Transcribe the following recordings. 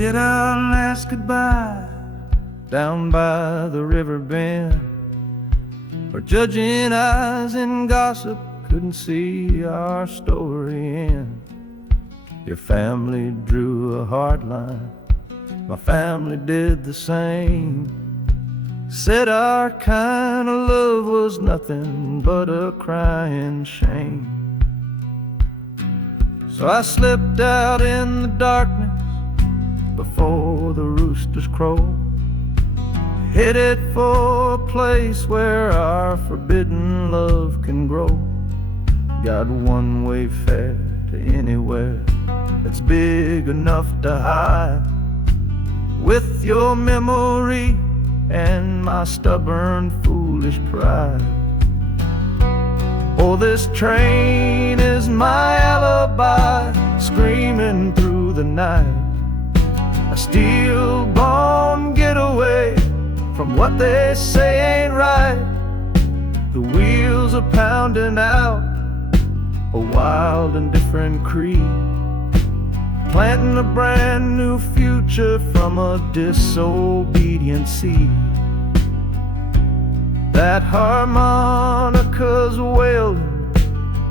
Said our last goodbye down by the river bend, where judging eyes and gossip couldn't see our story end. Your family drew a hard line, my family did the same. Said our kind of love was nothing but a crying shame. So I slipped out in the darkness before the roosters crow, headed for a place where our forbidden love can grow. Got one-way fare to anywhere that's big enough to hide, with your memory and my stubborn, foolish pride. Oh, this train is my alibi, screaming through the night, a steel-born getaway from what they say ain't right. The wheels are pounding out a wild and different creed, planting a brand new future from a disobedient seed. That harmonica's wailing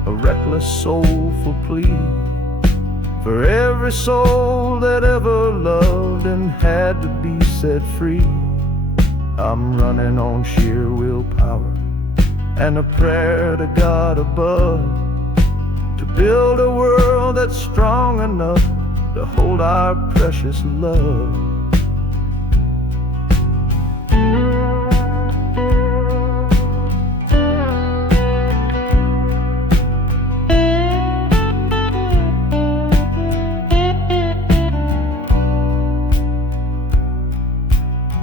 a reckless, soulful plea for every soul that ever loved and had to be set free. I'm running on sheer willpower and a prayer to God above, to build a world that's strong enough to hold our precious love.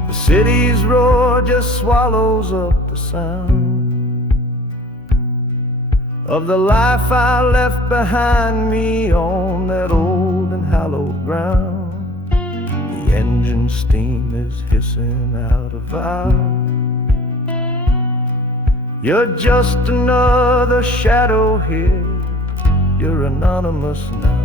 The city's roar just swallows up the sound of the life I left behind me on that old and hallowed ground. The engine steam is hissing out of valve. You're just another shadow here, you're anonymous now.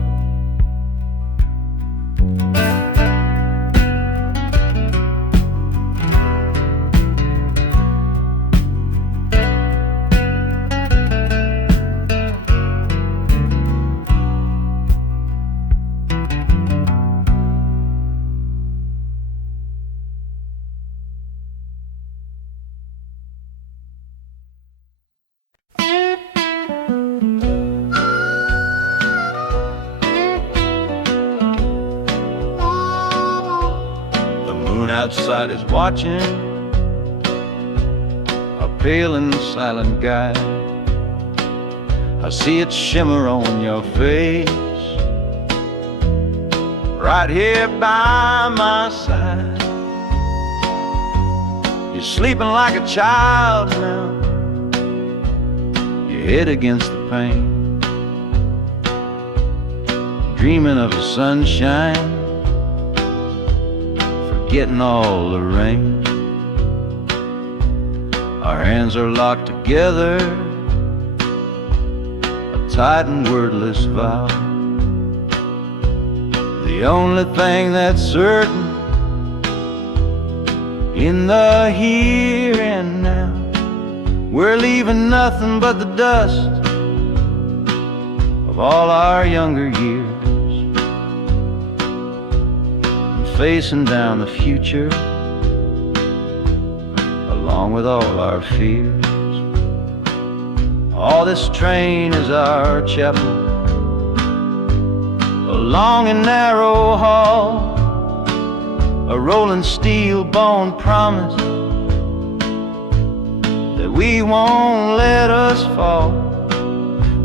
Outside is watching, a pale and silent guide. I see it shimmer on your face, right here by my side. You're sleeping like a child now, your head against the pane, dreaming of the sunshine, getting all the rain. Our hands are locked together, a tight and wordless vow. The only thing that's certain in the here and now, we're leaving nothing but the dust of all our younger years, facing down the future along with all our fears. All this train is our chapel, a long and narrow hall, a rolling steel bone promise that we won't let us fall.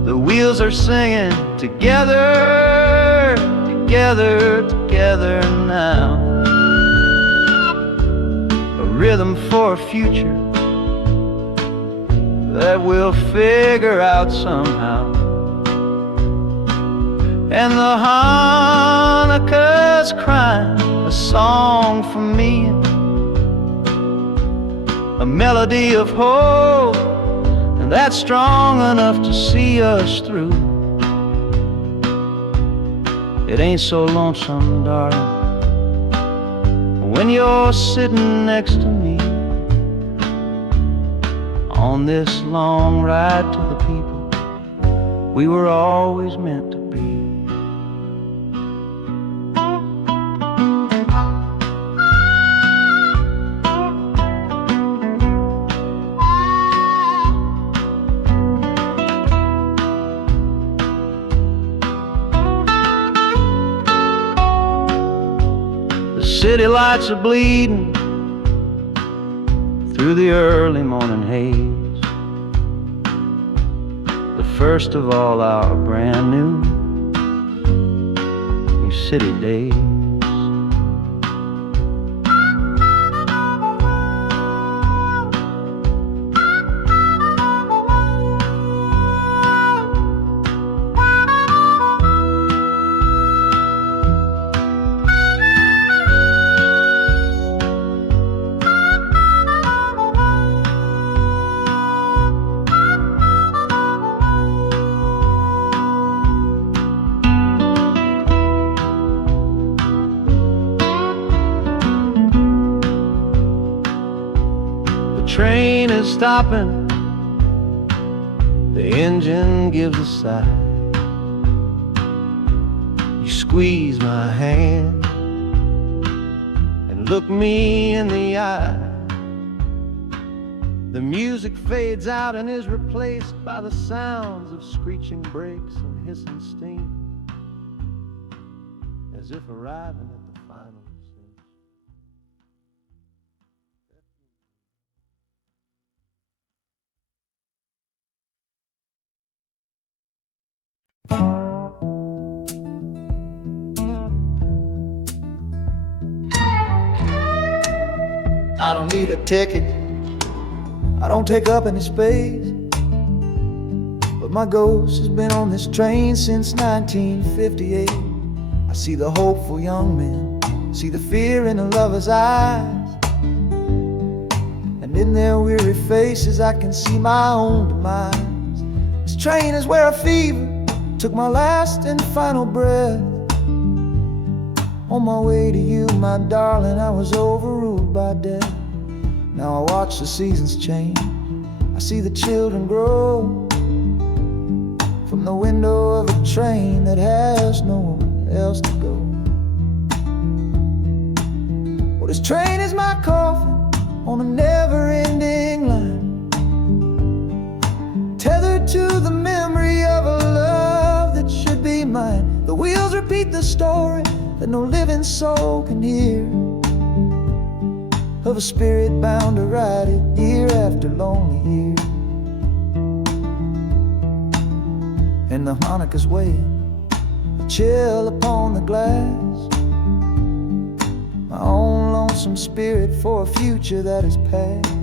The wheels are singing together, together, together now, a rhythm for a future that we'll figure out somehow. And the Hanukkah's crying a song for me, a melody of hope, and that's strong enough to see us through. It ain't so lonesome, darling, when you're sitting next to me on this long ride to the people we were always meant to be. The city lights are bleeding through the early morning haze, the first of all our brand new city days. Train is stopping, the engine gives a sigh. You squeeze my hand and look me in the eye. The music fades out and is replaced by the sounds of screeching brakes and hissing steam, as if arriving at the final. I don't need a ticket, I don't take up any space, but my ghost has been on this train since 1958. I see the hopeful young men, see the fear in the lovers' eyes, and in their weary faces I can see my own demise. This train is where a fever took my last and final breath. On my way to you, my darling, I was overruled by death. Now I watch the seasons change, I see the children grow from the window of a train that has nowhere else to go. Well, this train is my coffin on a never-ending line, tethered to the memory of a love that should be mine. The wheels repeat the story that no living soul can hear, of a spirit bound to ride it year after lonely year. And the harmonicas wail, a chill upon the glass, my own lonesome spirit for a future that is past.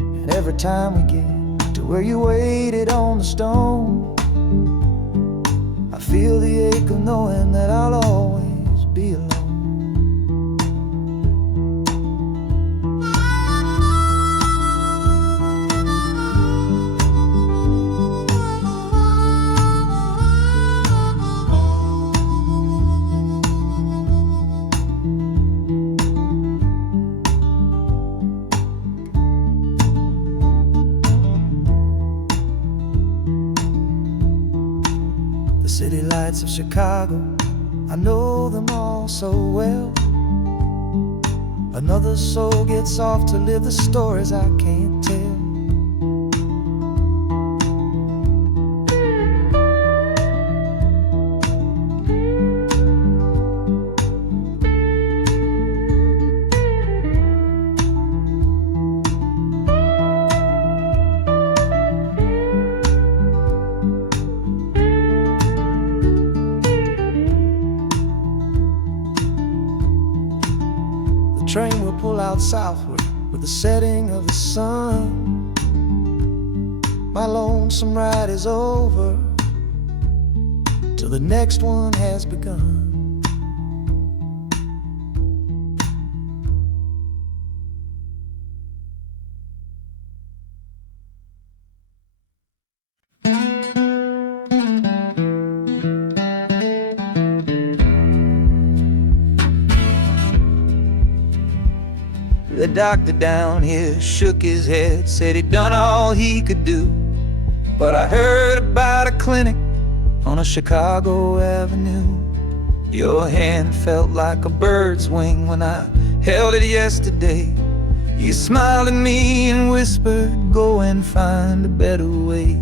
And every time we get to where you waited on the stone, I feel the ache of knowing that I'll always be alone. The city lights of Chicago, I know them all so well. Another soul gets off to live the stories I can't tell. The train will pull out southward with the setting of the sun. My lonesome ride is over till the next one has begun. The doctor down here shook his head, said he'd done all he could do. But I heard about a clinic on a Chicago avenue. Your hand felt like a bird's wing when I held it yesterday. You smiled at me and whispered, go and find a better way.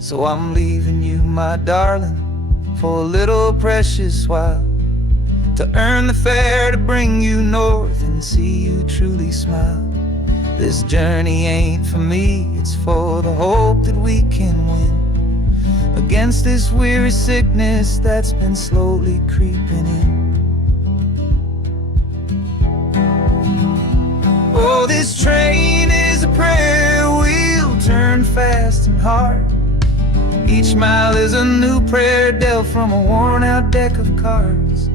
So I'm leaving you, my darling, for a little precious while, to earn the fare to bring you north and see you truly smile. This journey ain't for me, it's for the hope that we can win against this weary sickness that's been slowly creeping in. Oh, this train is a prayer wheel turned fast and hard. Each mile is a new prayer dealt from a worn-out deck of cards.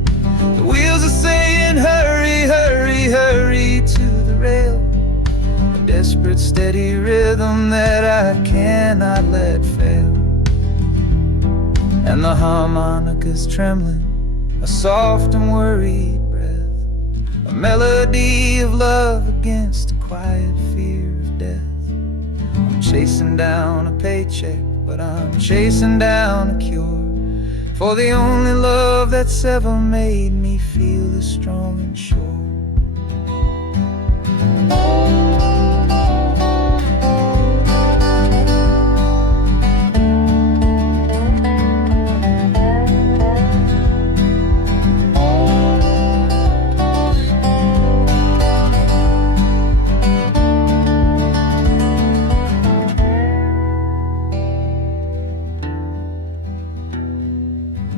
The wheels are saying, hurry, hurry, hurry to the rail. A desperate, steady rhythm that I cannot let fail. And the harmonica's trembling, a soft and worried breath, a melody of love against a quiet fear of death. I'm chasing down a paycheck, but I'm chasing down a cure for the only love that's ever made me feel this strong and sure.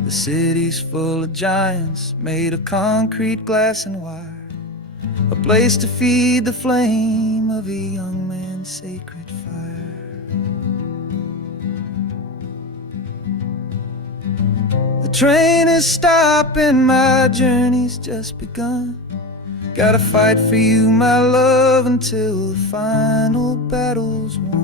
The city's full of giants made of concrete, glass, and wire, a place to feed the flame of a young man's sacred fire. The train is stopping, my journey's just begun. Gotta fight for you, my love, until the final battle's won.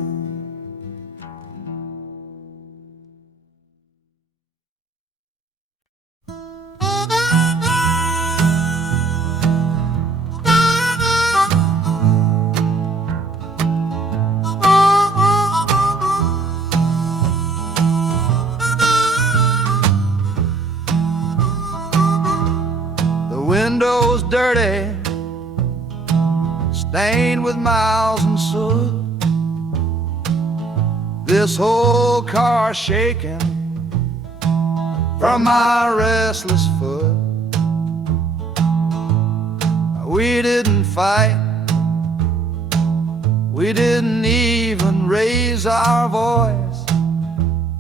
Windows dirty, stained with miles and soot. This whole car shaking from my restless foot. We didn't fight, we didn't even raise our voice,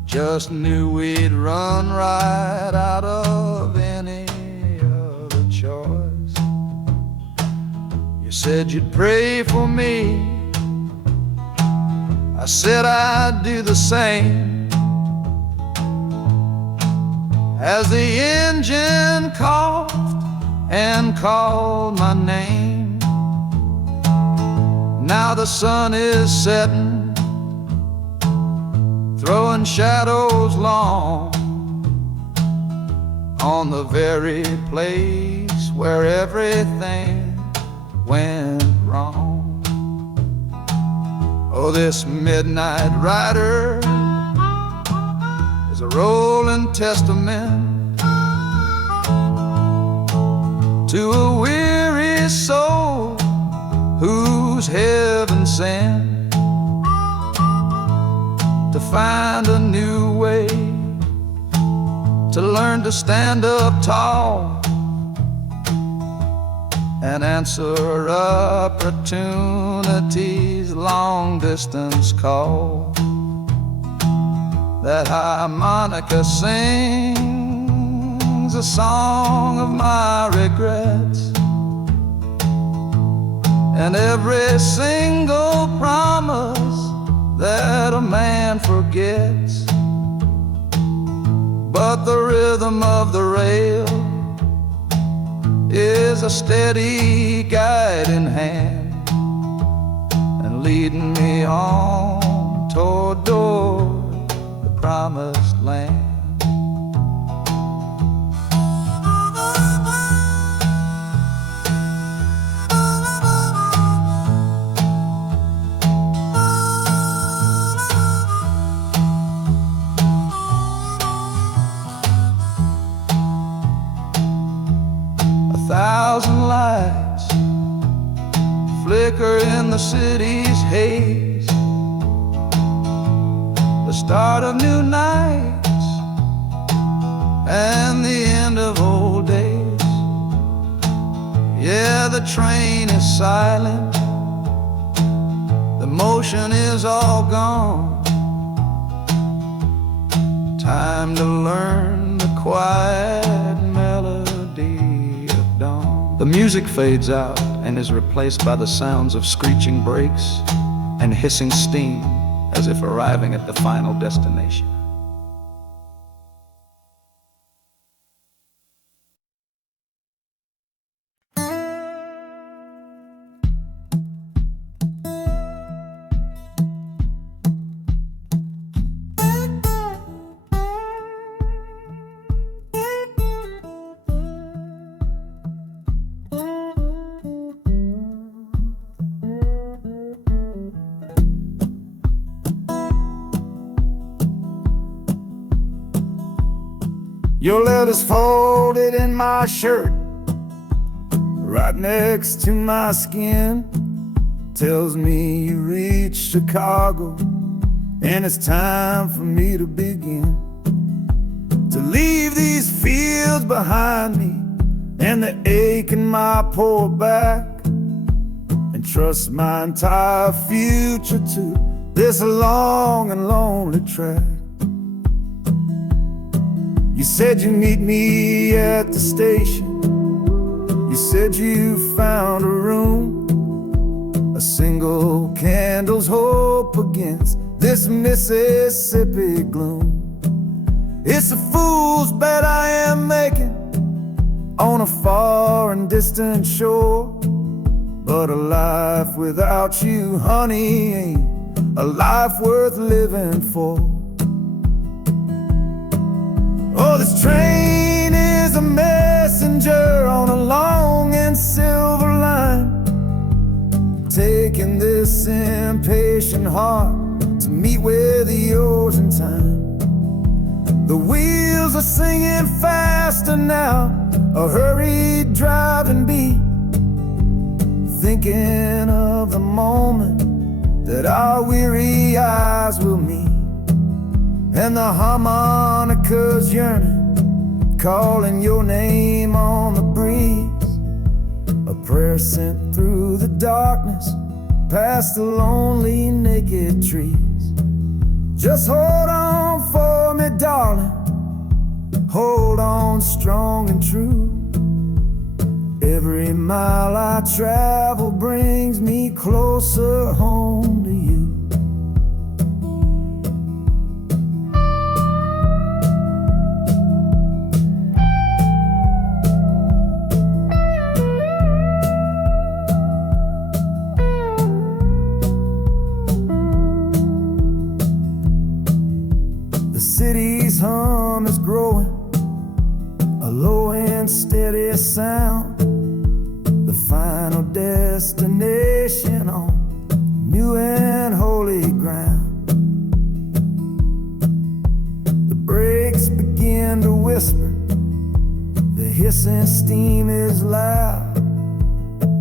just knew we'd run right out of any choice. You said you'd pray for me, I said I'd do the same. As the engine coughed and called my name, now the sun is setting, throwing shadows long on the very place where everything went wrong. Oh, this midnight rider is a rolling testament to a weary soul whose heaven sent to find a new way, to learn to stand up tall and answer opportunity's long-distance call. That harmonica sings a song of my regrets, and every single promise that a man forgets. But the rhythm of the rail is a steady guiding hand, and leading me on toward the promised land. city's haze, the start of new nights and the end of old days. Yeah, the train is silent, the motion is all gone. Time to learn the quiet melody of dawn. The music fades out and is replaced by the sounds of screeching brakes and hissing steam, as if arriving at the final destination. Your letter's folded in my shirt, right next to my skin. Tells me you reached Chicago, and it's time for me to begin. To leave these fields behind me, and the ache in my poor back, and trust my entire future to this long and lonely track. You said you'd meet me at the station. You said you found a room, a single candle's hope against this Mississippi gloom. It's a fool's bet I am making on a far and distant shore, but a life without you, honey, ain't a life worth living for. Oh, this train is a messenger on a long and silver line, taking this impatient heart to meet with yours in time. The wheels are singing faster now, a hurried driving beat, thinking of the moment that our weary eyes will meet. And the harmonica's yearning, calling your name on the breeze. A prayer sent through the darkness, past the lonely naked trees. Just hold on for me, darling, hold on strong and true. Every mile I travel brings me closer home to you. The city's hum is growing, a low and steady sound, the final destination on new and holy ground. The brakes begin to whisper, the hissing steam is loud.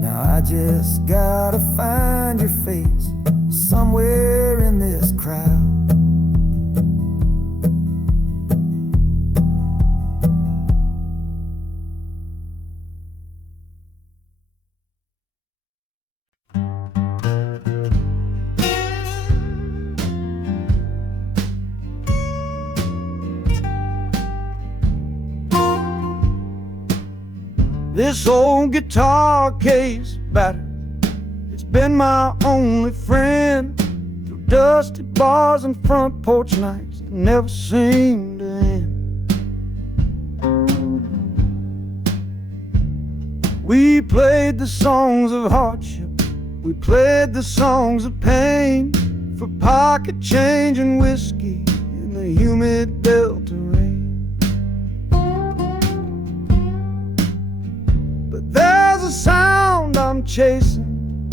Now I just gotta find your face somewhere in this crowd. This old guitar case battered, it's been my only friend through dusty bars and front porch nights that never seem to end. We played the songs of hardship, we played the songs of pain, for pocket change and whiskey in the humid Delta rain. There's a sound I'm chasing,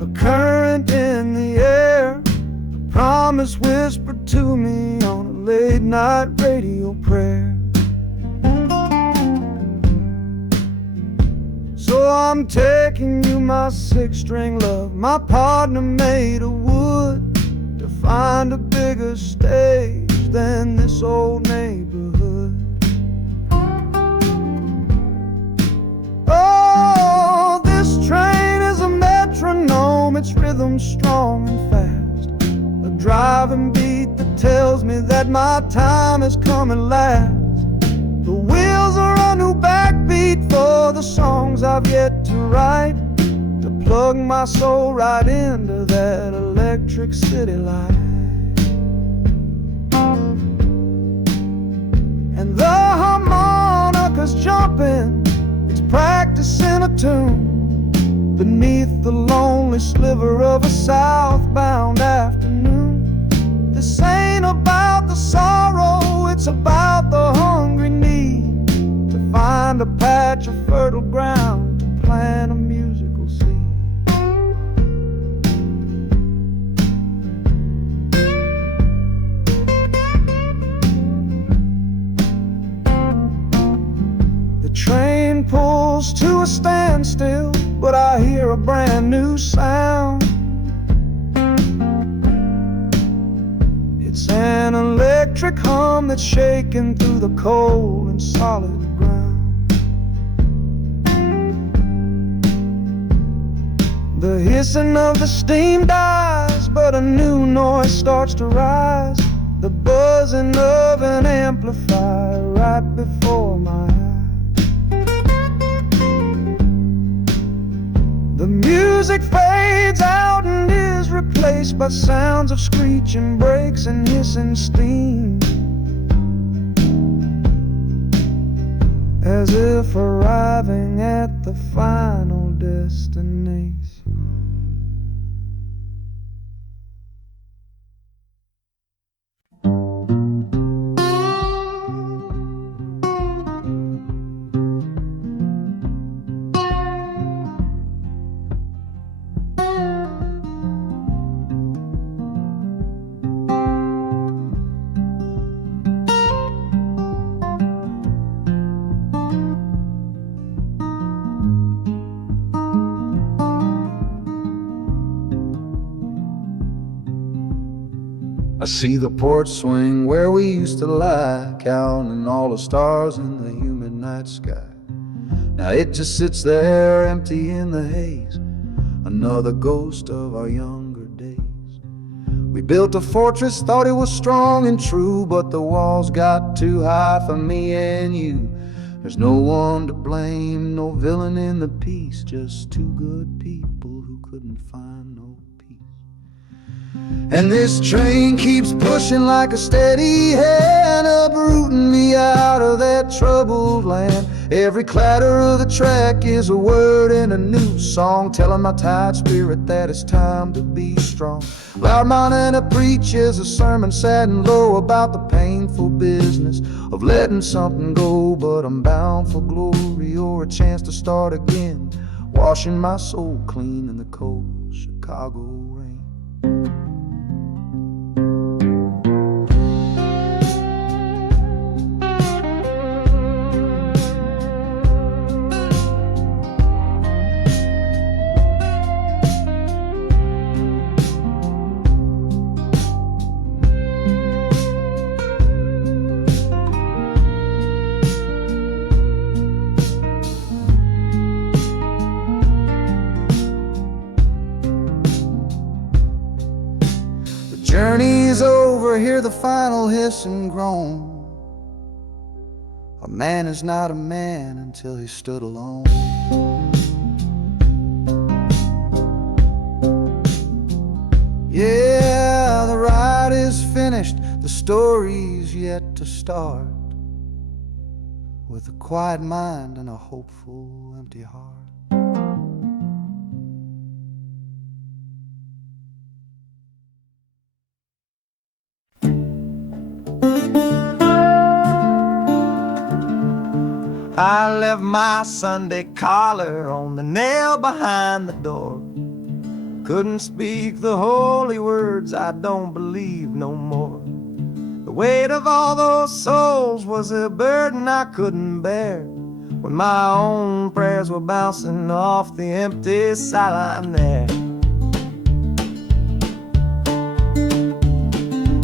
a current in the air, a promise whispered to me on a late night radio prayer. So I'm taking you, my six-string love, my partner made of wood, to find a bigger stage than this old neighborhood. Oh, this train is a metronome, its rhythm strong and fast, a driving beat that tells me that my time has come at last. The wheels are a new backbeat for the songs I've yet to write, to plug my soul right into that electric city light. And the harmonica's jumping, it's practicing a tune beneath the lonely sliver of a southbound afternoon. This ain't about the sorrow, it's about the hungry need to find a patch of fertile ground to plant a musical seed. The train pulls to a standstill, but I hear a brand new sound. It's an electric hum that's shaking through the cold and solid ground. The hissing of the steam dies, but a new noise starts to rise, the buzzing of an amplifier right before my eyes. The music fades out and is replaced by sounds of screeching brakes and hissing steam, as if arriving at the final destination. I see the porch swing where we used to lie, counting all the stars in the humid night sky. Now it just sits there empty in the haze, another ghost of our younger days. We built a fortress, thought it was strong and true, but the walls got too high for me and you. There's no one to blame, no villain in the piece, just two good people who couldn't find no peace. And this train keeps pushing like a steady hand, uprooting me out of that troubled land. Every clatter of the track is a word in a new song, telling my tired spirit that it's time to be strong. Loud Montana preaches a sermon sad and low about the painful business of letting something go, but I'm bound for glory or a chance to start again, washing my soul clean in the cold Chicago rain. Journey's over, hear the final hiss and groan. A man is not a man until he stood alone. Yeah, the ride is finished, the story's yet to start, with a quiet mind and a hopeful empty heart. I left my Sunday collar on the nail behind the door. Couldn't speak the holy words, I don't believe no more. The weight of all those souls was a burden I couldn't bear. When when my own prayers were bouncing off the empty sideline there.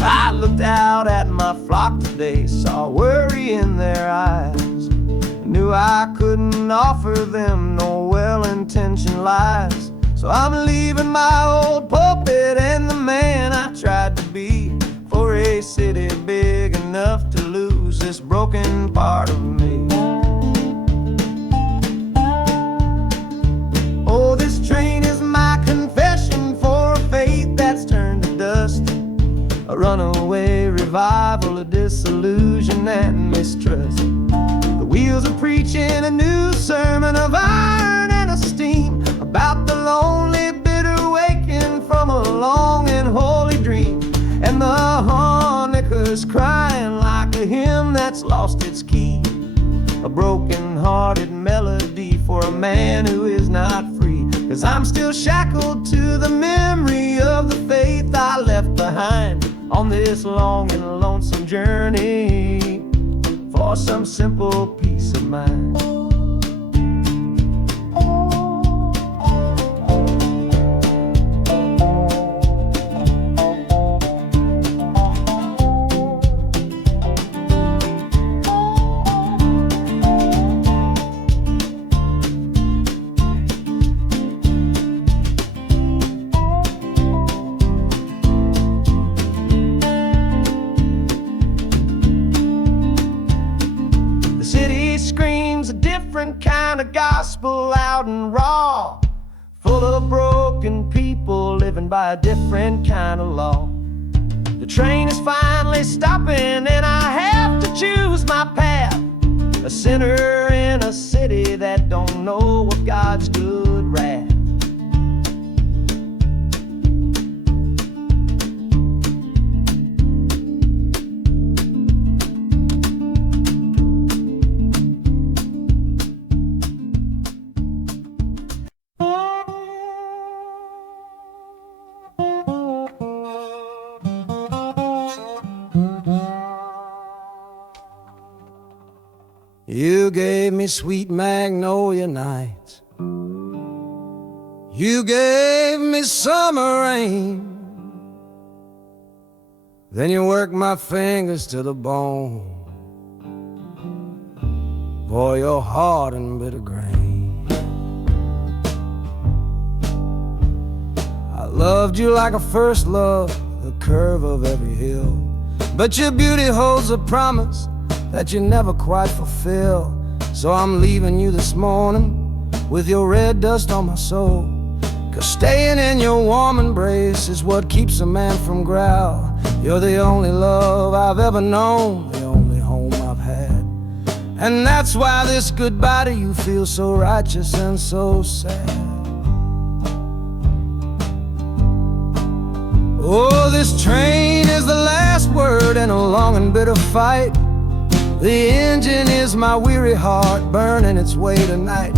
I looked out at my flock today, saw worry in their eyes, knew I couldn't offer them no well-intentioned lies. So I'm leaving my old pulpit and the man I tried to be for a city big enough to lose this broken part of me. Oh, this train is my confession for a faith that's turned to dust, a runaway revival of disillusion and mistrust. The wheels are preaching a new sermon of iron and of steam about the lonely, bitter waking from a long and holy dream. And the harmonicas crying like a hymn that's lost its key, a broken-hearted melody for a man who is not free. 'Cause I'm still shackled to the memory of the faith I left behind on this long and lonesome journey for some simple peace of mind. Different kind of gospel, loud and raw, full of broken people living by a different kind of law. The train is finally stopping and I have to choose my path, a sinner in a city that don't know what God's good wrath. You gave me sweet magnolia nights, you gave me summer rain, then you worked my fingers to the bone. Boy, you're hard and bitter grain. I loved you like a first love, the curve of every hill, but your beauty holds a promise that you never quite fulfill. So I'm leaving you this morning with your red dust on my soul, 'cause staying in your warm embrace is what keeps a man from growl. You're the only love I've ever known, the only home I've had, and that's why this goodbye to you feels so righteous and so sad. Oh, this train is the last word in a long and bitter fight. The engine is my weary heart burning its way tonight.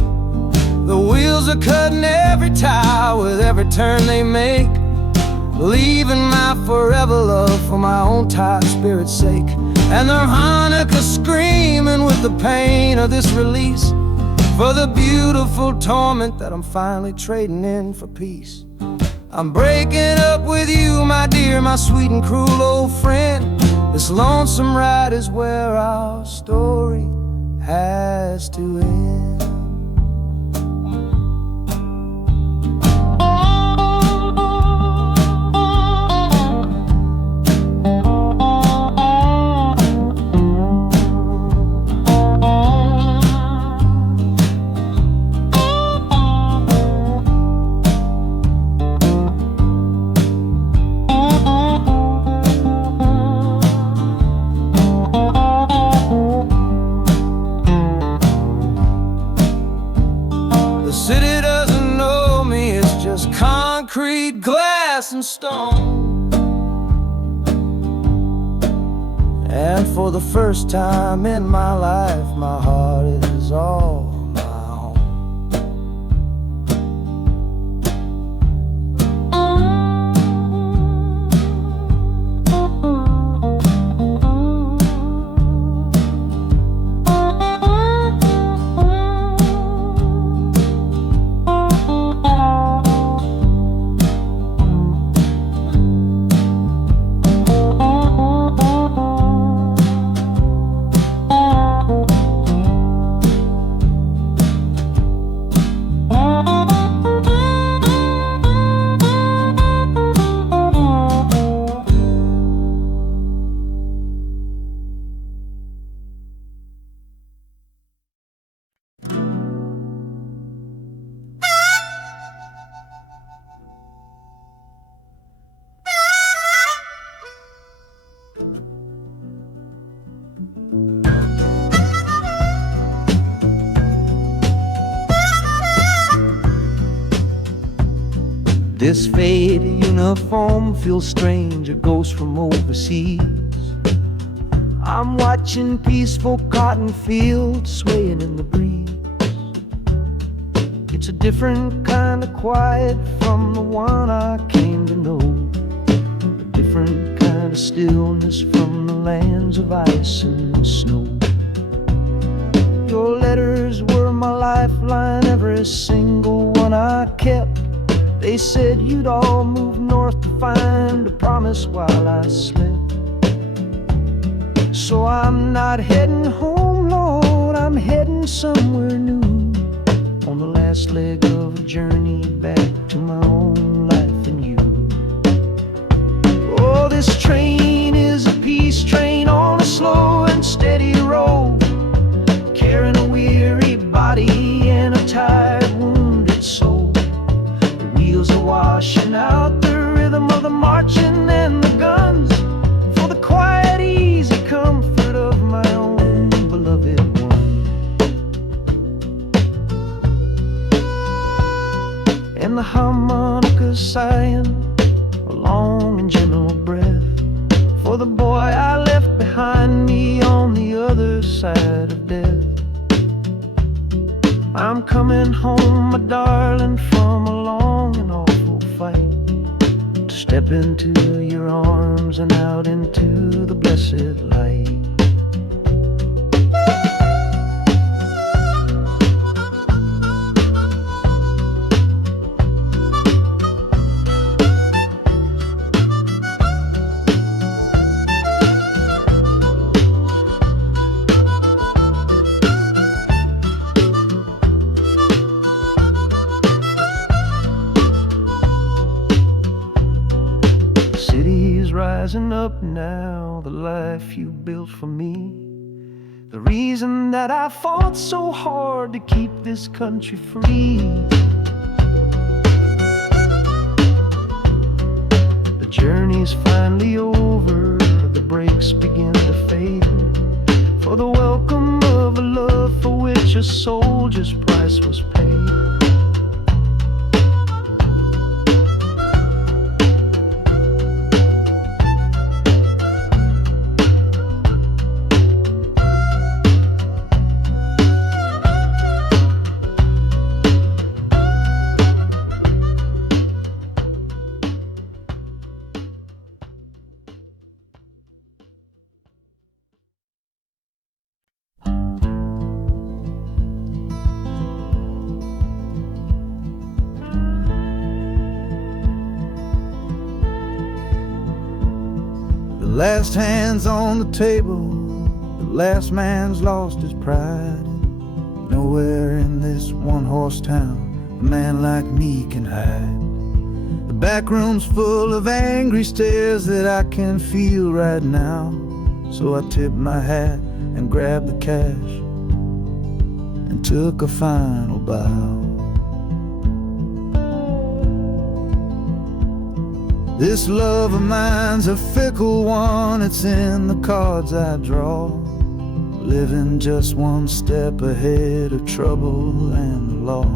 The wheels are cutting every tire with every turn they make, leaving my forever love for my own tired spirit's sake. And the harmonica screaming with the pain of this release, for the beautiful torment that I'm finally trading in for peace. I'm breaking up with you, my dear, my sweet and cruel old friend. This lonesome ride is where our story has to end. Concrete, glass, and stone. And for the first time in my life, my heart is all my own. This faded uniform feels strange, a ghost from overseas. I'm watching peaceful cotton fields swaying in the breeze. It's a different kind of quiet from the one I came to know, a different kind of stillness from the lands of ice and snow. Your letters were my lifeline, every single one I kept. They said you'd all move north to find a promise while I slept. So I'm not heading home, Lord, I'm heading somewhere new, on the last leg of a journey back to my own life and you. Oh, this train is a peace train on a slow and steady road, carrying a weary body and a tired, wounded soul. The wheels are washing out the rhythm of the marching and the guns, for the quiet, easy comfort of my own beloved one. And the harmonicas sighing a long and gentle breath for the boy I left behind me on the other side of death. I'm coming home, my darling, from a long and awful fight, to step into your arms and out into the blessed light. Rising up now, the life you built for me, the reason that I fought so hard to keep this country free. The journey's finally over, the brakes begin to fade, for the welcome of a love for which a soldier's price was paid. The last hand's on the table, the last man's lost his pride. Nowhere in this one-horse town a man like me can hide. The back room's full of angry stares that I can feel right now. So I tipped my hat and grabbed the cash and took a final bow. This love of mine's a fickle one, it's in the cards I draw, living just one step ahead of trouble and the law.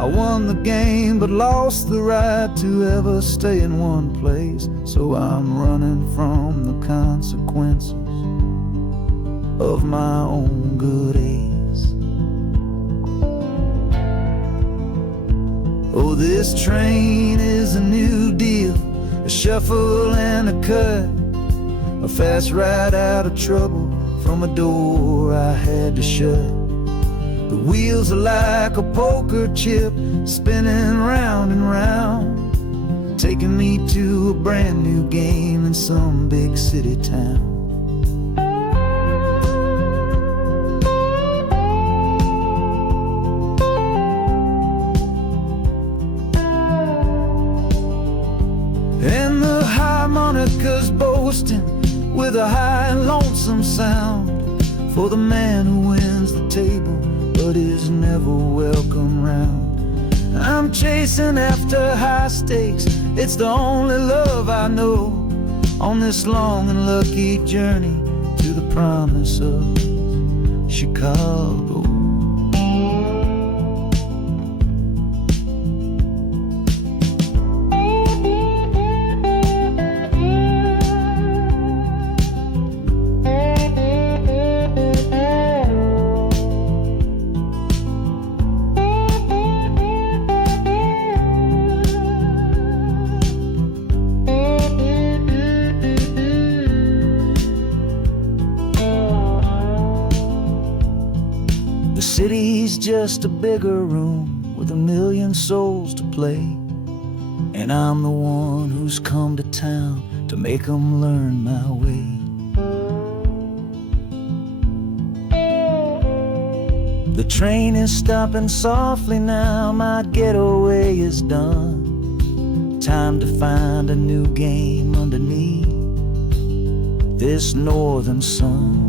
I won the game but lost the right to ever stay in one place, so I'm running from the consequences of my own good ace. Oh, this train is a new deal, a shuffle and a cut, a fast ride out of trouble from a door I had to shut. The wheels are like a poker chip, spinning round and round, taking me to a brand new game in some big city town. And the harmonicas boasting with a high and lonesome sound, for the man who wins the table but is never welcome round. I'm chasing after high stakes, it's the only love I know, on this long and lucky journey to the promise of Chicago. city's just a bigger room with a million souls to play, and I'm the one who's come to town to make 'em learn my way. The train is stopping softly now, my getaway is done. Time to find a new game underneath this northern sun.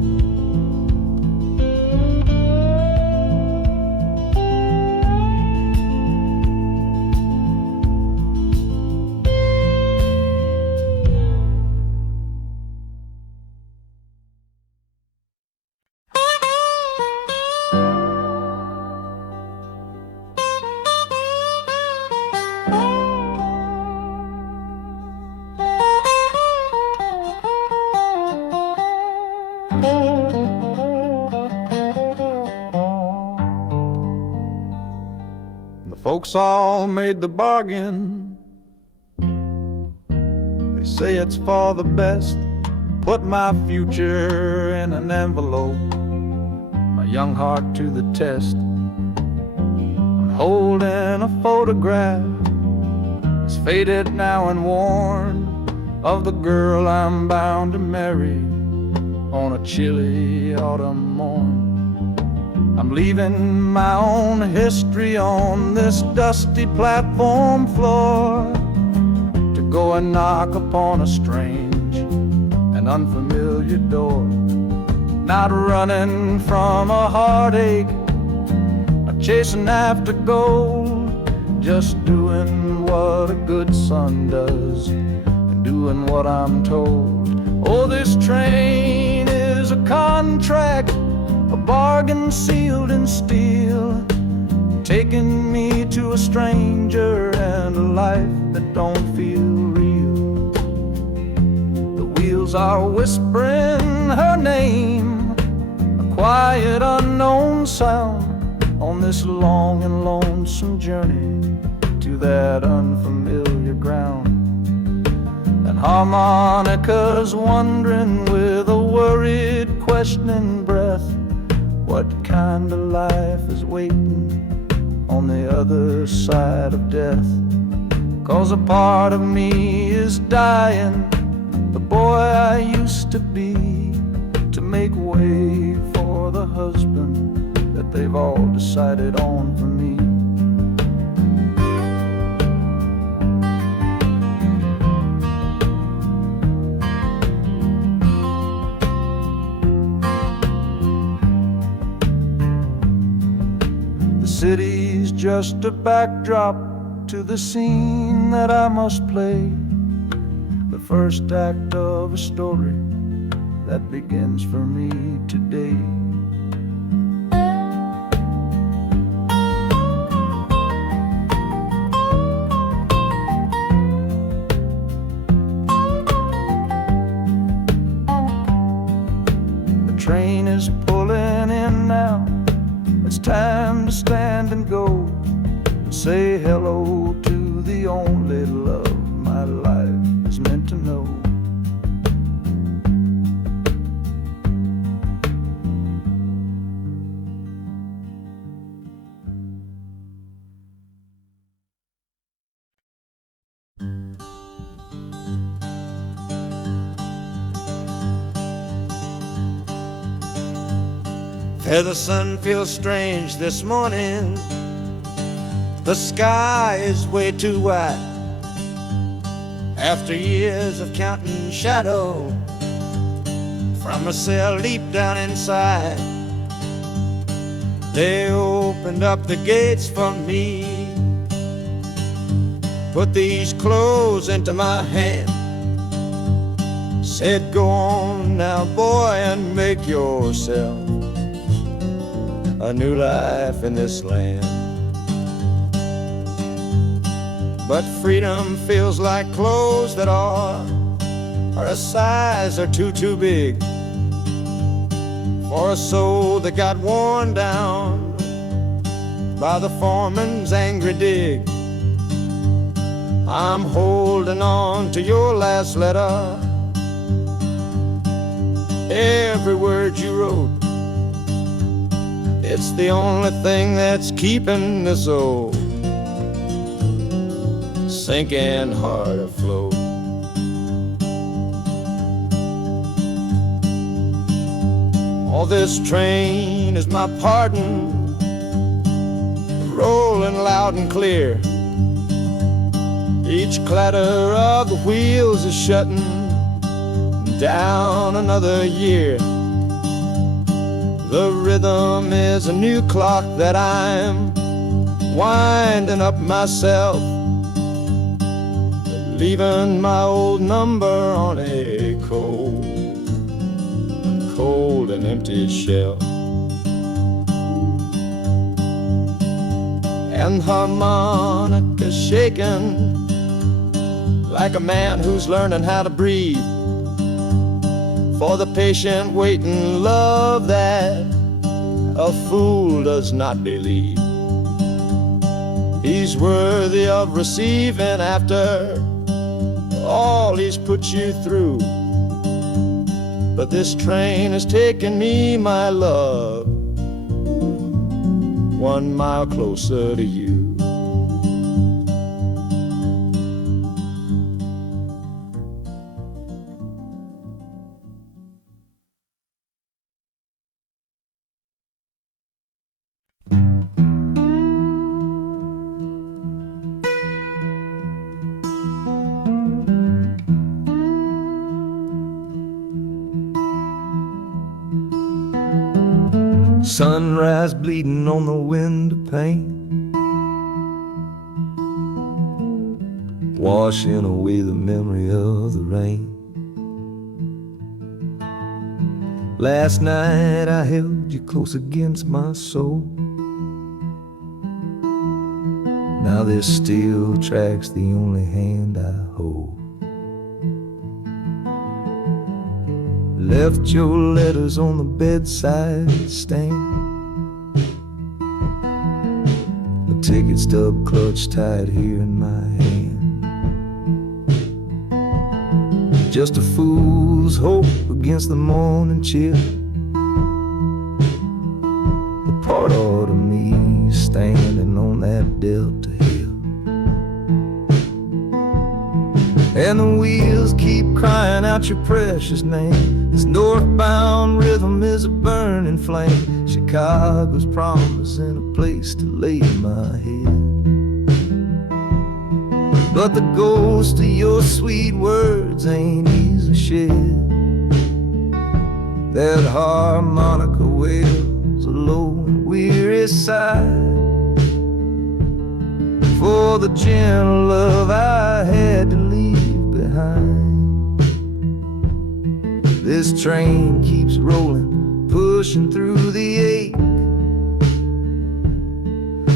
The folks all made the bargain. They say it's for the best. Put my future in an envelope, my young heart to the test. I'm holding a photograph, it's faded now and worn, of the girl I'm bound to marry on a chilly autumn morn. I'm leaving my own history on this dusty platform floor to go and knock upon a strange and unfamiliar door. Not running from a heartache, not chasing after gold, just doing what a good son does and doing what I'm told. Oh, this train is a contract, a bargain sealed in steel, taking me to a stranger and a life that don't feel real. The wheels are whispering her name, a quiet unknown sound, on this long and lonesome journey to that unfamiliar ground. And harmonicas wondering with a worried, questioning breath, what kind of life is waiting on the other side of death? 'Cause a part of me is dying, the boy I used to be, to make way for the husband that they've all decided on for me. The city's just a backdrop to the scene that I must play, the first act of a story that begins for me today. The train is pulling in now, it's time to stand and go, and say hello to the only love my life is meant to know. The sun feels strange this morning, the sky is way too wide. After years of counting shadow from a cell deep down inside, they opened up the gates for me, put these clothes into my hand, said go on now boy and make yourself a new life in this land. But freedom feels like clothes that are a size or too big for a soul that got worn down by the foreman's angry dig. I'm holding on to your last letter, every word you wrote, It's the only thing that's keeping this old sinking heart afloat. Oh, this train is my pardon, rolling loud and clear. Each clatter of the wheels is shutting down another year. The rhythm is a new clock that I'm winding up myself, leaving my old number on a cold and empty shelf. And harmonica shaking like a man who's learning how to breathe, for the patient waiting love that a fool does not believe. He's worthy of receiving after all he's put you through. But this train is taking me, my love, 1 mile closer to you. Sunrise bleeding on the window pane, washing away the memory of the rain. Last night I held you close against my soul. Now this steel track's the only hand I hold. Left your letters on the bedside stand, the ticket stub clutched tight here in my hand. Just a fool's hope against the morning chill, the part of me standing on that Delta hill. And the wheels keep crying out your precious name. This northbound rhythm is a burning flame. Chicago's promising a place to lay my head. But the ghost of your sweet words ain't easily shed. That harmonica wails a low and weary sigh for the gentle love I had to leave behind. This train keeps rolling, pushing through the ache,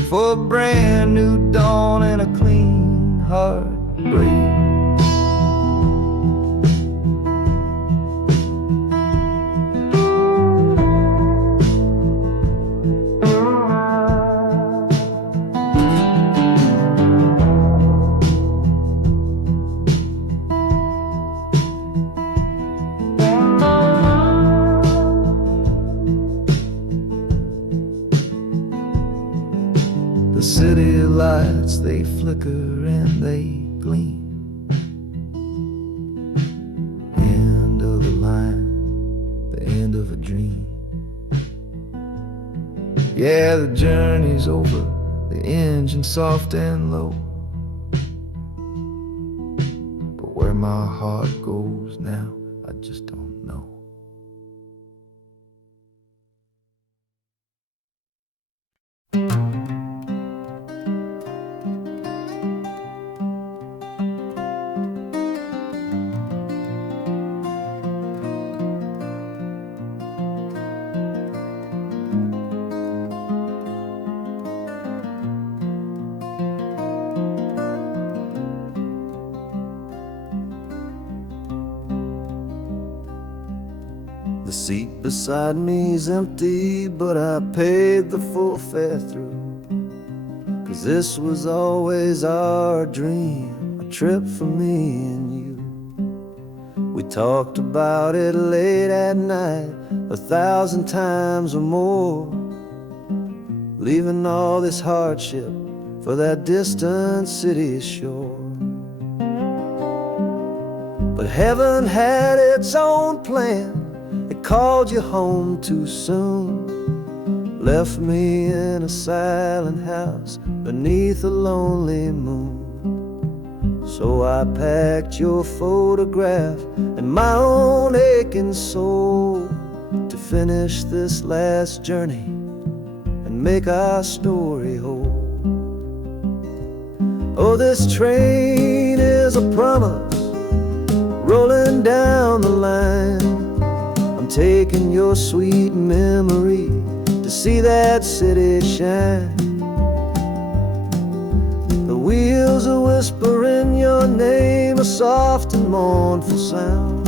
for a brand new dawn and a clean heartbreak. The city lights, they flicker and they gleam. End of the line, the end of a dream. Yeah, the journey's over, the engine soft and low. But where my heart goes now, I just don't know. The seat beside me's empty, but I paid the full fare through. 'Cause this was always our dream, a trip for me and you. We talked about it late at night, 1,000 times or more. leaving all this hardship for that distant city's shore. But heaven had its own plan. It called you home too soon, left me in a silent house beneath a lonely moon. So I packed your photograph and my own aching soul to finish this last journey and make our story whole. Oh, this train is a promise rolling down the line. I'm taking your sweet memory to see that city shine. The wheels are whispering your name, a soft and mournful sound,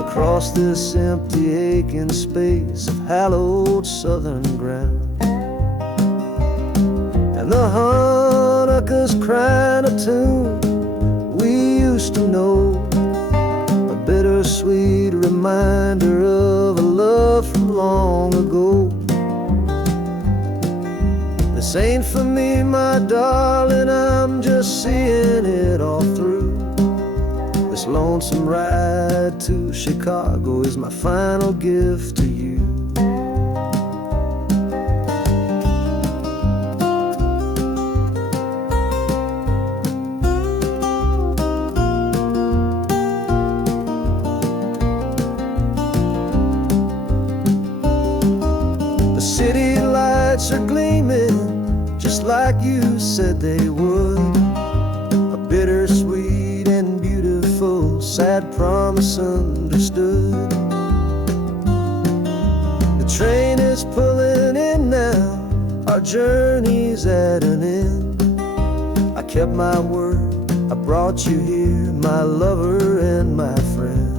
across this empty aching space of hallowed southern ground. And the harmonicas crying a tune we used to know, a bittersweet reminder of a love from long ago. This ain't for me, my darling, I'm just seeing it all through. This lonesome ride to Chicago is my final gift to you. The city lights are gleaming just like you said they would, a bittersweet and beautiful sad promise understood. The train is pulling in now, our journey's at an end. I kept my word, I brought you here, my lover and my friend.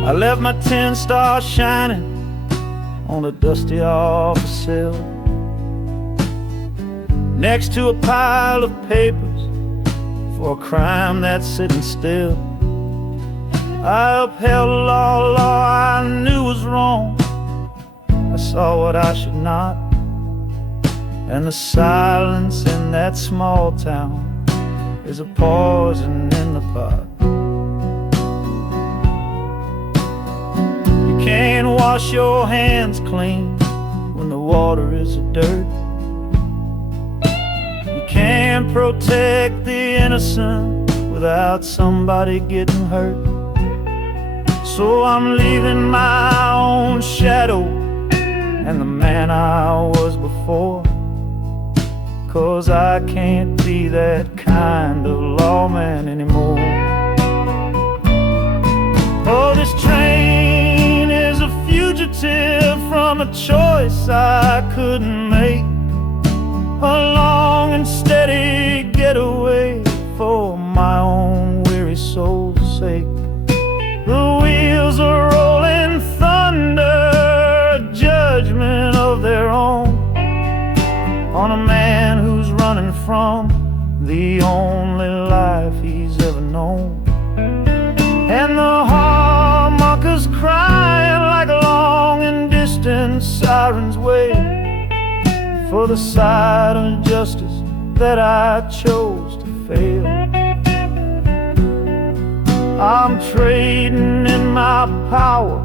I left my 10 stars shining on a dusty office sill, next to a pile of papers for a crime that's sitting still. I upheld a law I knew was wrong. I saw what I should not, and the silence in that small town is a poison in the pot. You can't wash your hands clean when the water is of dirt. You can't protect the innocent without somebody getting hurt. So I'm leaving my own shadow and the man I was before, 'cause I can't be that kind of lawman anymore. Oh, this train is a fugitive from a choice I couldn't make, a long and steady getaway for my own weary soul's sake. The wheels are rolling thunder, a judgment of their own, on a man who's running from the only life he's ever known. And the harmonicas crying like long and distant sirens wait for the side of justice that I chose to fail. I'm trading in my power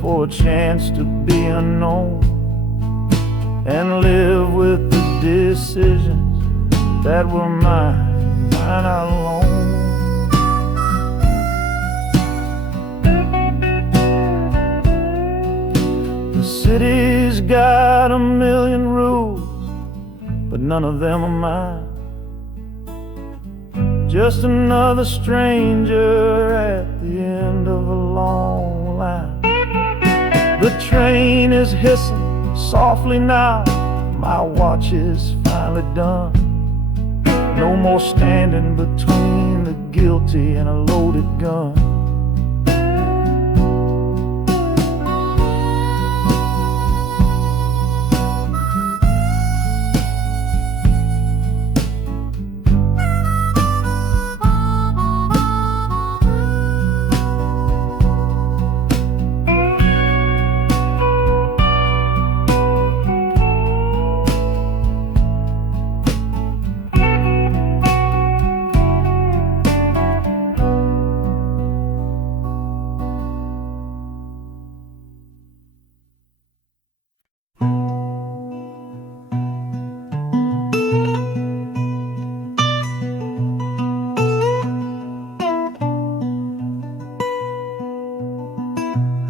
for a chance to be unknown and live with the decisions that were mine alone. The city's got a million rules none of them are mine. Just another stranger at the end of a long line. The train is hissing softly now, my watch is finally done. No more standing between the guilty and a loaded gun.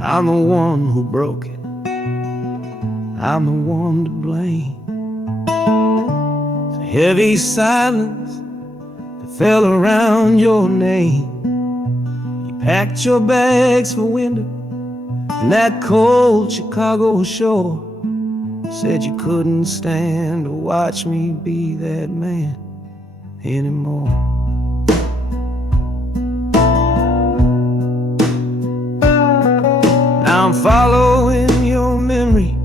I'm the one who broke it, I'm the one to blame. The heavy silence that fell around your name. You packed your bags for winter in that cold Chicago shore. Said you couldn't stand to watch me be that man anymore. Now I'm following your memory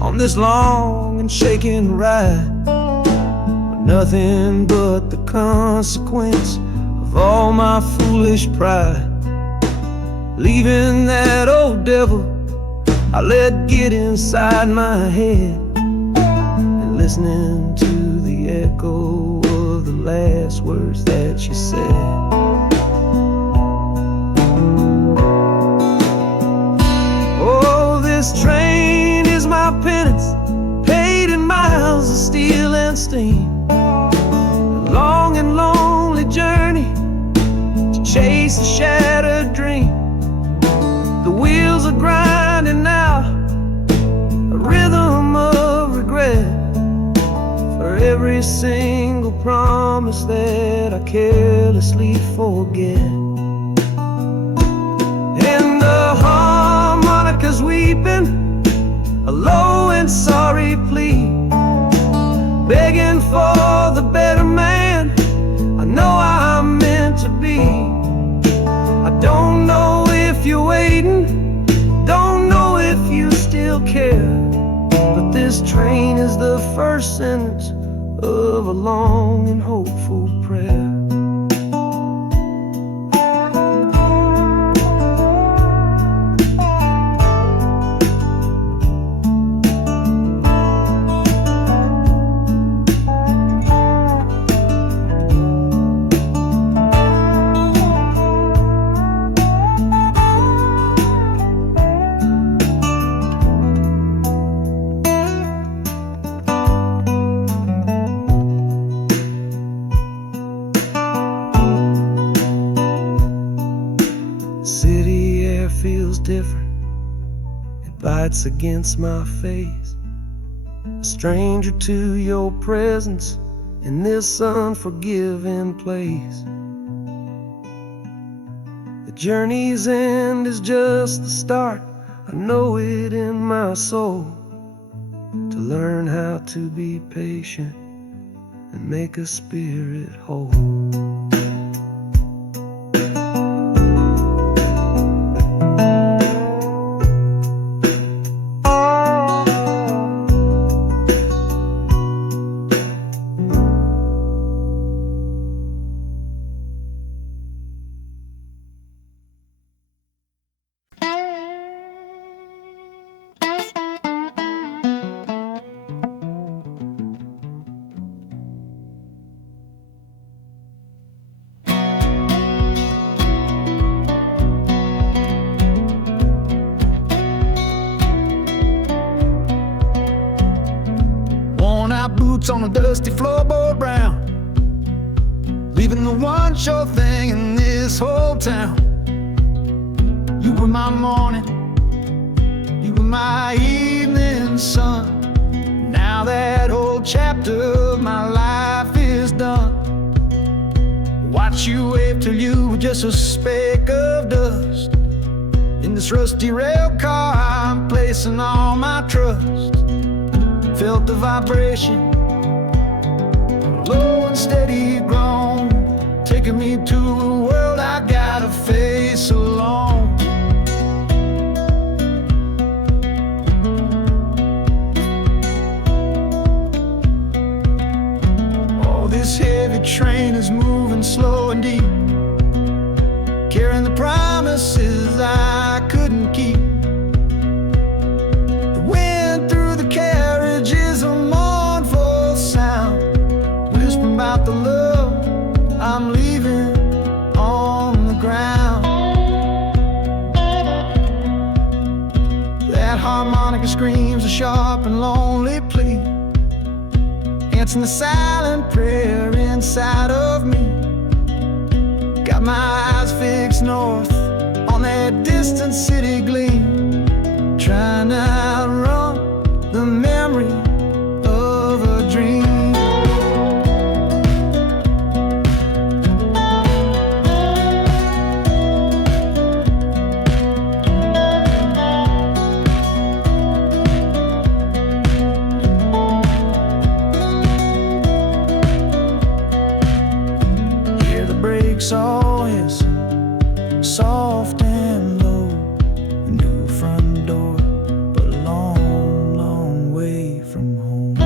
on this long and shaking ride, with nothing but the consequence of all my foolish pride. Leaving that old devil I let get inside my head, and listening to the echo of the last words that you said. This train is my penance, paid in miles of steel and steam. A long and lonely journey to chase a shattered dream. The wheels are grinding out a rhythm of regret for every single promise that I carelessly forget. And the harmonica's weeping a low and sorry plea, begging for the better man I know I'm meant to be. I don't know if you're waiting, don't know if you still care, but this train is the first sentence of a long and hopeful prayer. City air feels different, it bites against my face. A stranger to your presence in this unforgiving place. The journey's end is just the start, I know it in my soul. To learn how to be patient and make a spirit whole. Boots on a dusty floorboard brown, leaving the one sure thing in this whole town. You were my morning, you were my evening sun. Now Now that whole chapter of my life is done. Watch you wave till you were just a speck of dust. In this rusty rail car I'm placing all my trust. Felt the vibration, low and steady groan, taking me to a world I gotta face alone. Oh, this heavy train is moving slow and deep, carrying the promises I couldn't keep. The wind through the carriage is a mournful sound, whispering about the love I'm leaving on the ground. That harmonica screams a sharp and lonely plea, answering the silent prayer inside of me. Got my eyes fixed north on that distant city gleam, trying to outrun the memory of a dream. Hear the brakes all hiss, soft and low. A new front door, but a long, long way from home.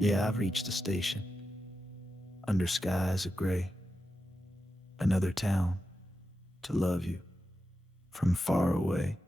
Yeah, I've reached the station, under skies of gray. Another town to love you from far away.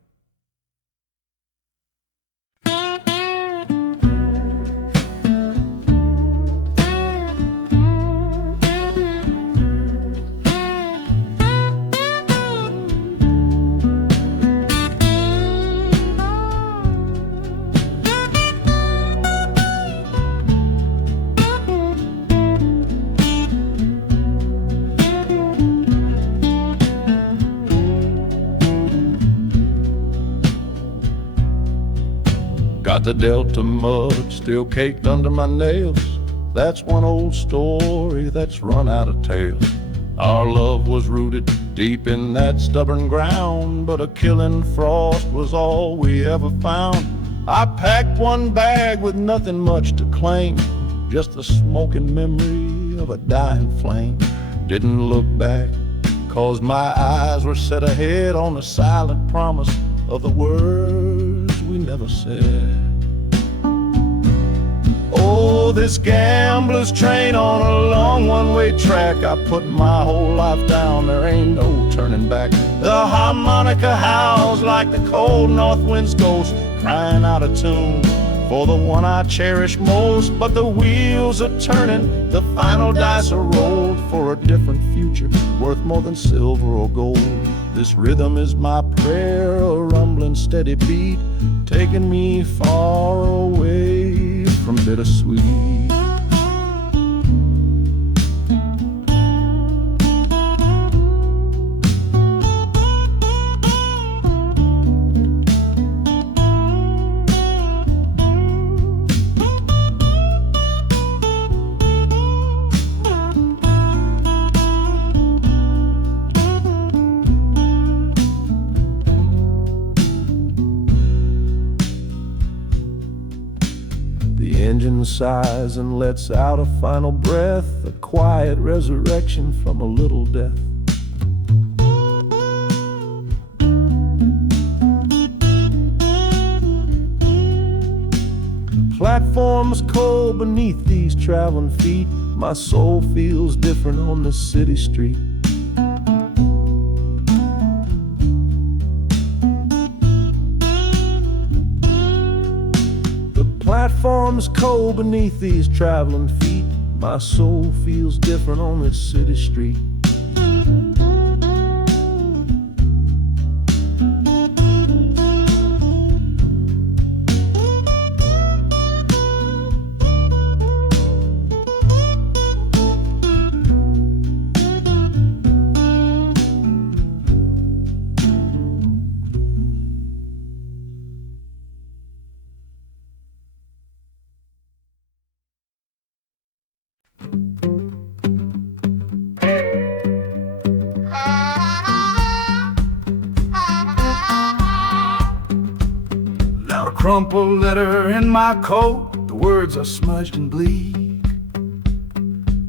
Got the Delta mud still caked under my nails. That's one old story that's run out of tales. Our love was rooted deep in that stubborn ground, but a killing frost was all we ever found. I packed one bag with nothing much to claim, just the smoking memory of a dying flame. Didn't look back, 'cause my eyes were set ahead on the silent promise of the words we never said. Oh, this gambler's train on a long one-way track. I put my whole life down, there ain't no turning back. The harmonica howls like the cold north wind's ghost, crying out a tune for the one I cherish most. But the wheels are turning, the final dice are rolled for a different future, worth more than silver or gold. This rhythm is my prayer, a rumbling steady beat, taking me far away from bittersweet. The engine sighs and lets out a final breath, a quiet resurrection from a little death. The platform's cold beneath these traveling feet. My soul feels different on this city street. Platform's cold beneath these traveling feet. My soul feels different on this city street. crumpled letter in my coat, the words are smudged and bleak.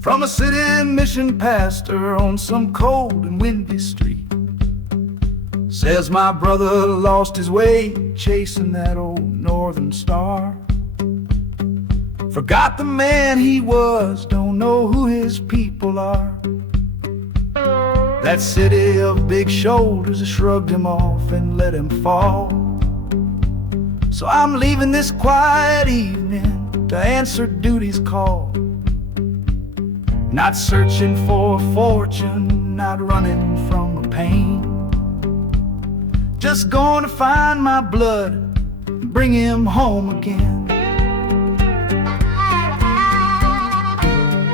From a city mission pastor on some cold and windy street. Says my brother lost his way chasing that old northern star. Forgot the man he was, don't know who his people are. That city of big shoulders shrugged him off and let him fall. So I'm leaving this quiet evening to answer duty's call. Not searching for a fortune, not running from a pain. Just going to find my blood and bring him home again.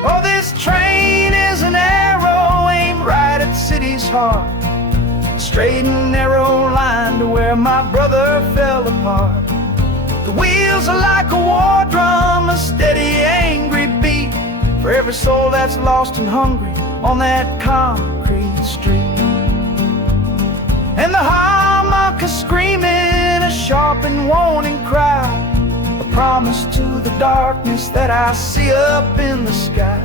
Oh, this train is an arrow aimed right at city's heart. A straight and narrow line to where my brother fell apart. The wheels are like a war drum, a steady, angry beat for every soul that's lost and hungry on that concrete street. And the harmonica screaming a sharp and warning cry, a promise to the darkness that I see up in the sky.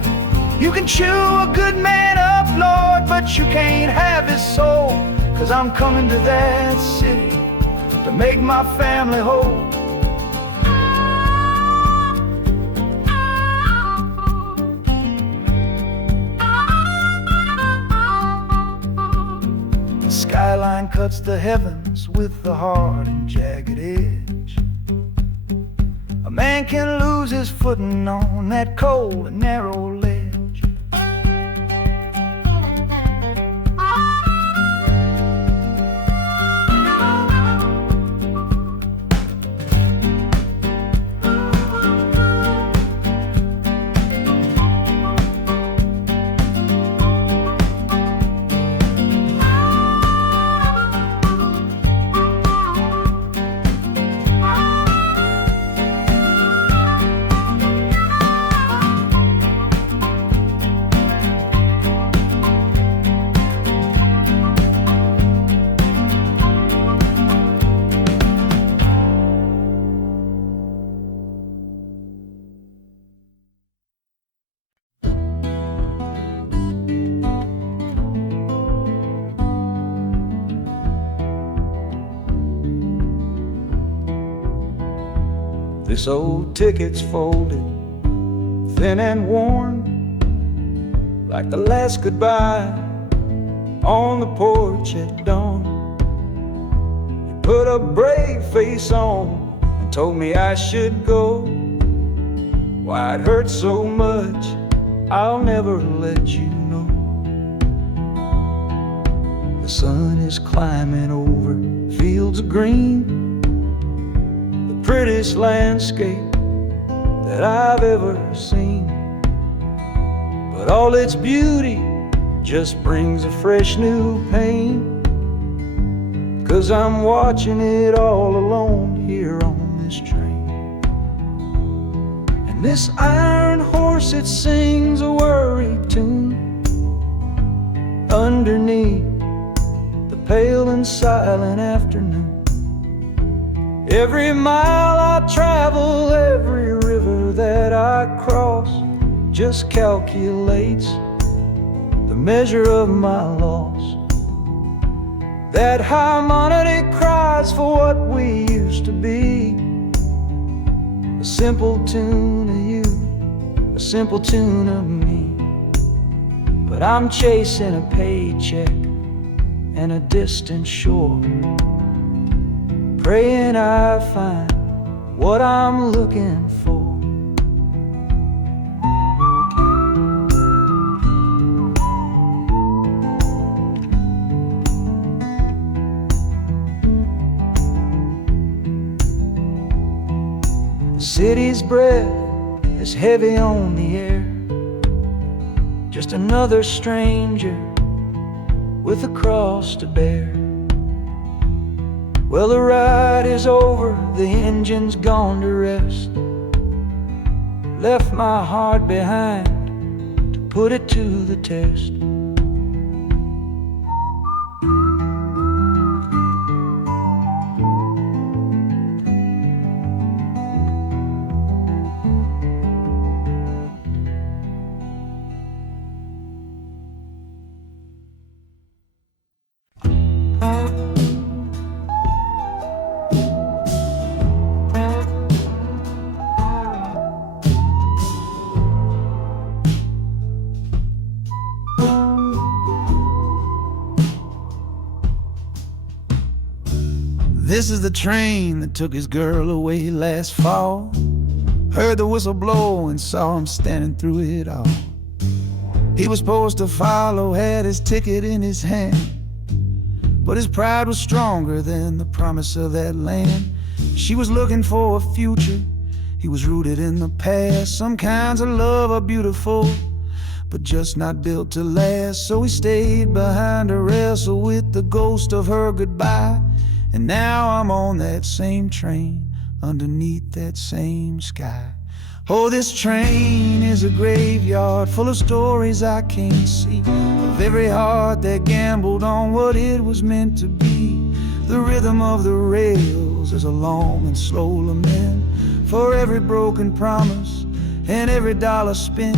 You can chew a good man up, Lord, but you can't have his soul. 'Cause I'm coming to that city to make my family whole. The skyline cuts the heavens with the hard and jagged edge. A man can lose his footing on that cold and narrow ledge. This old ticket's folded, thin and worn, like the last goodbye on the porch at dawn. You put a brave face on and told me I should go. Why it hurts so much, I'll never let you know. The sun is climbing over fields of green, prettiest landscape that I've ever seen. But all its beauty just brings a fresh new pain, 'cause I'm watching it all alone here on this train. And this iron horse, it sings a worry tune underneath the pale and silent afternoon. Every mile I travel, every river that I cross, just calculates the measure of my loss. That harmonic cries for what we used to be, a simple tune of you, a simple tune of me. But I'm chasing a paycheck and a distant shore, praying I find what I'm looking for. The city's breath is heavy on the air, just another stranger with a cross to bear. Well, the ride is over, the engine's gone to rest. Left my heart behind to put it to the test. This is the train that took his girl away last fall. Heard the whistle blow and saw him standing through it all. He was supposed to follow, had his ticket in his hand, but his pride was stronger than the promise of that land. She was looking for a future, he was rooted in the past. Some kinds of love are beautiful, but just not built to last. So he stayed behind to wrestle with the ghost of her goodbye. And now I'm on that same train, underneath that same sky. Oh, this train is a graveyard full of stories I can't see, of every heart that gambled on what it was meant to be. The rhythm of the rails is a long and slow lament for every broken promise and every dollar spent,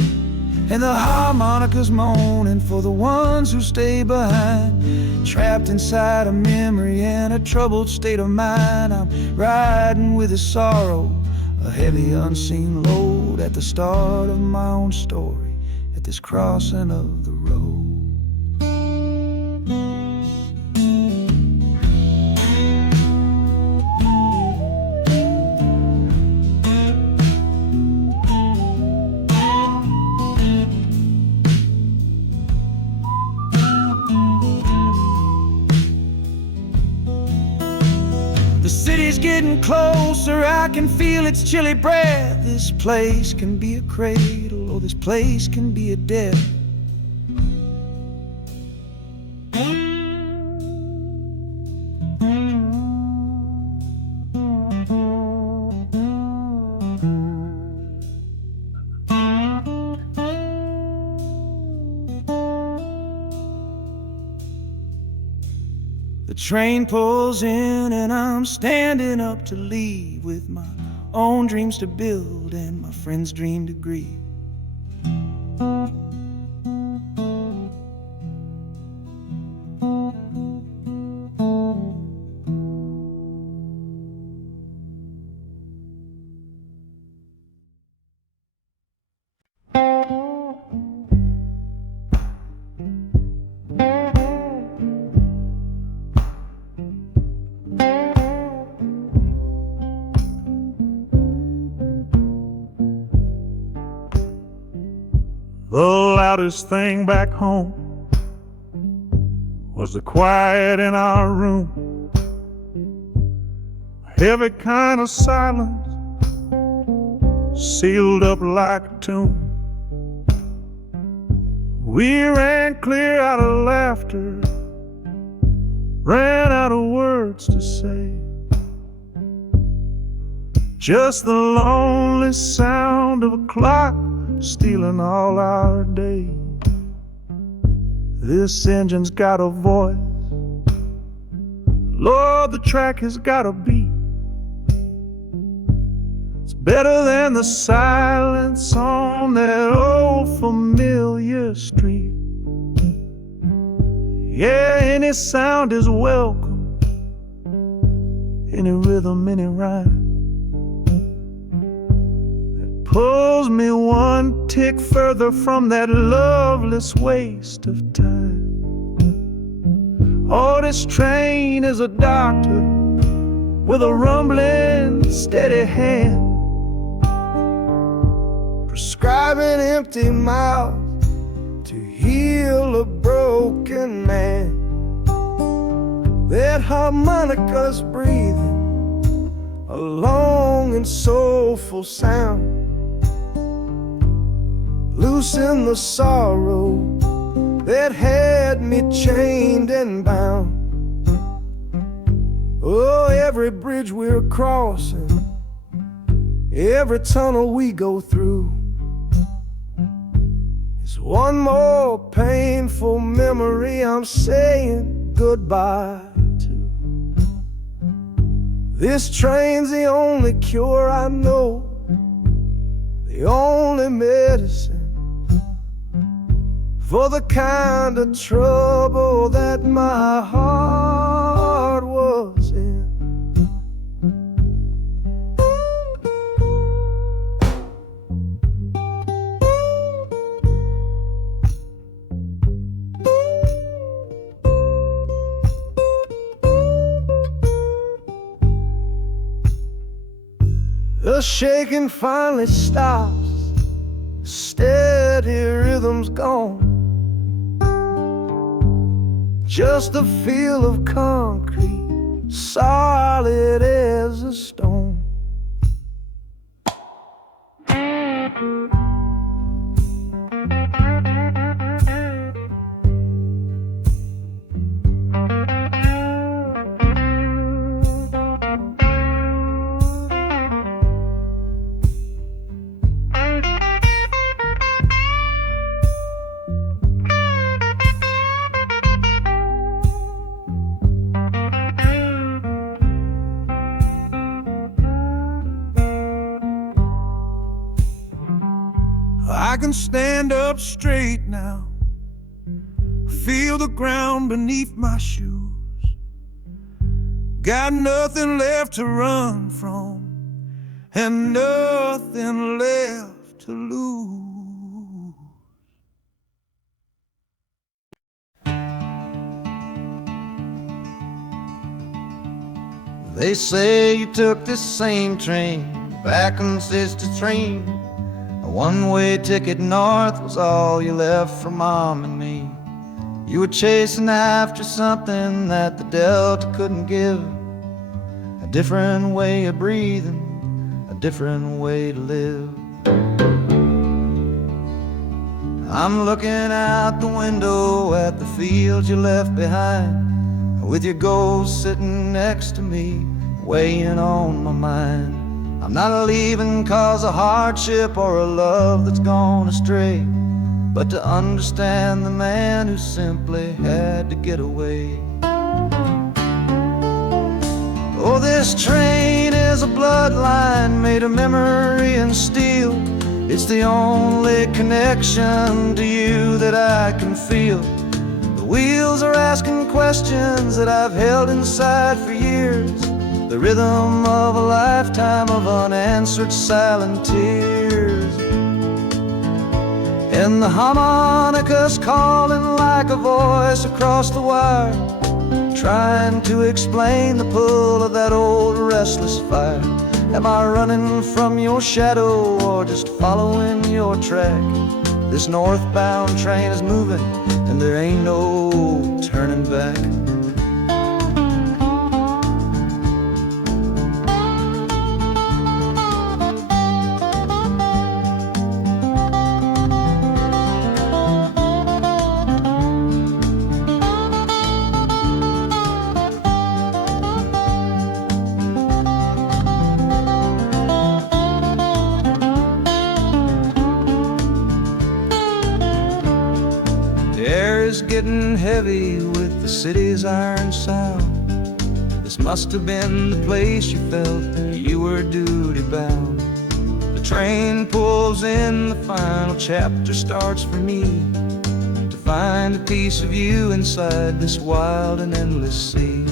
and the harmonicas moaning for the ones who stay behind, trapped inside a memory and a troubled state of mind. I'm riding with a sorrow, a heavy unseen load, at the start of my own story, at this crossing of the road. The city's getting closer, I can feel its chilly breath. This place can be a cradle, or this place can be a death. The train pulls in and I'm standing up to leave, with my own dreams to build and my friend's dream to grieve. The loudest thing back home was the quiet in our room, a heavy kind of silence, sealed up like a tomb. We ran clear out of laughter, ran out of words to say, just the lonely sound of a clock stealing all our day. This engine's got a voice, Lord, the track has got a beat. It's better than the silence on that old familiar street. Yeah, any sound is welcome, any rhythm, any rhyme, pulls me one tick further from that loveless waste of time. Oh, this train is a doctor with a rumbling, steady hand, prescribing empty mouths to heal a broken man. That harmonica's breathing a long and soulful sound, loosen the sorrow that had me chained and bound. Oh, every bridge we're crossing, every tunnel we go through, is one more painful memory I'm saying goodbye to. This train's the only cure I know, the only medicine for the kind of trouble that my heart was in. shaking finally stops, the steady rhythm's gone. Just a feel of concrete, solid as a stone. I can stand up straight now, feel the ground beneath my shoes. Got nothing left to run from, and nothing left to lose. They say you took this same train back on Sister Train. A one-way ticket north was all you left for Mom and me. You were chasing after something that the Delta couldn't give. A different way of breathing, a different way to live. I'm looking out the window at the fields you left behind, with your ghost sitting next to me, weighing on my mind. I'm not leaving cause of hardship or a love that's gone astray, but to understand the man who simply had to get away. Oh, this train is a bloodline made of memory and steel. It's the only connection to you that I can feel. The wheels are asking questions that I've held inside for years, the rhythm of a lifetime of unanswered silent tears. And the harmonica's calling like a voice across the wire, trying to explain the pull of that old restless fire. Am I running from your shadow or just following your track? This northbound train is moving and there ain't no turning back. Getting heavy with the city's iron sound. This must have been the place you felt that you were duty bound. The train pulls in, the final chapter starts for me, to find a piece of you inside this wild and endless sea.